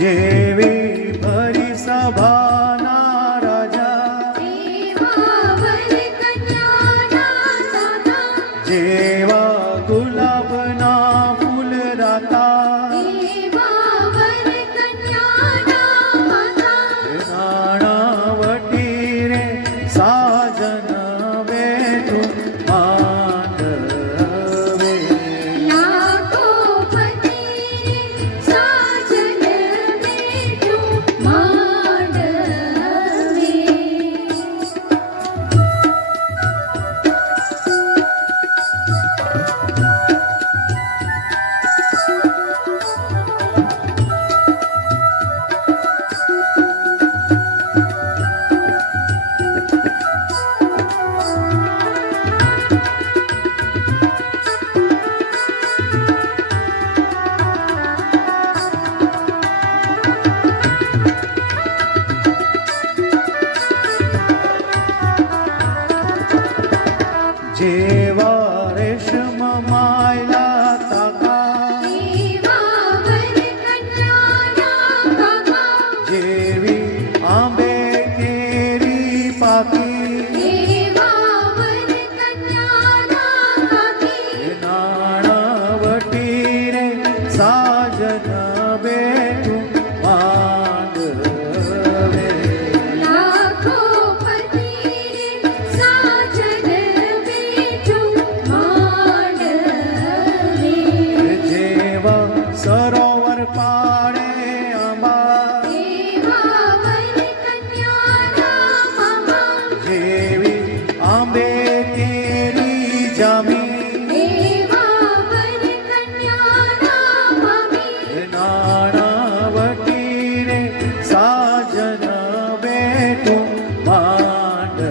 જેવી ભરી સભાના રાજા, જેવા ગુલાબના ફૂલ રાતા, નાણાવટી રે સાજન બેઠું માંડવે. જેવા રેશમ માયલા તાકા, જેવી આંબે કેરી પાકી, નાણાવટી રે સાજન બેઠું માંડવે. સરોવર પાડે આંબા, જેવી આંબે કેરી જામી, નાણાવટી રે સાજન બેઠું માંડવે.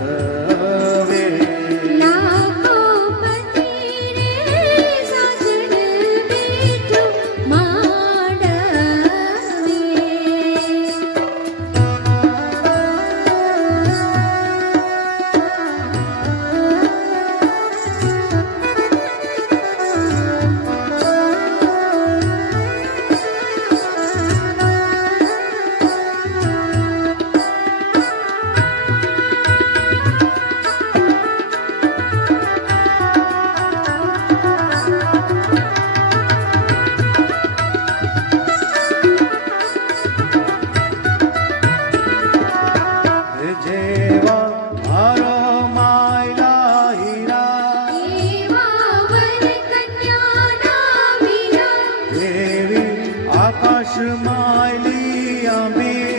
જેવા હાર માયલા હીરા, જેવી આકાશ માયલી આંબી,